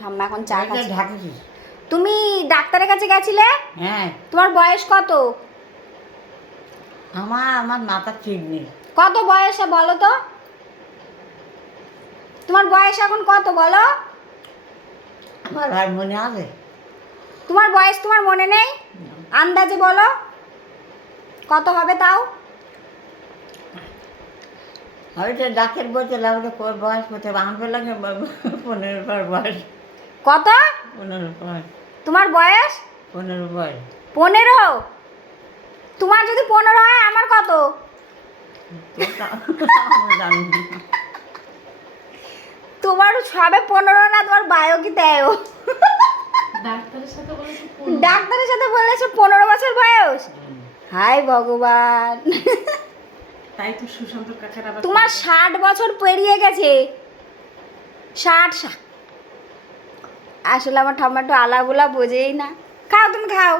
ঠাম্মা এখন চা খাচ্ছে। ঢাকেছিস? তুমি ডাক্তারের কাছে গেছিলে? হ্যাঁ। তোমার বয়স কত? আমার মাথা ঠিক নেই। কত বয়সে বলো তো? তোমার বয়স এখন কত বলো? আমার আর মনে আছে? তোমার বয়স তোমার মনে নেই? আন্দাজে বলো কত হবে তাও? হয়তো ডাক্তার বলতে আমাকে বয়স করতে আমার লাগে 15 পর বয়স। কত? 15 পর। তোমার বয়স 15 পর। 15? তোমার যদি 15 হয় আমার কত? জানি না। তোমার সবে 15 না, তোমার বায়ো কি দেয়? ডাক্তারের সাথে বলেছে 15 বছর বয়স। হাই ভগবান, তাই তো সুশান্ত কাকার আবার তোমার 60 বছর পেরিয়ে গেছে। 60। আসলে আমার ঠাম্মা একটু আলাগুলা বোঝেই না। খাও, তুমি খাও।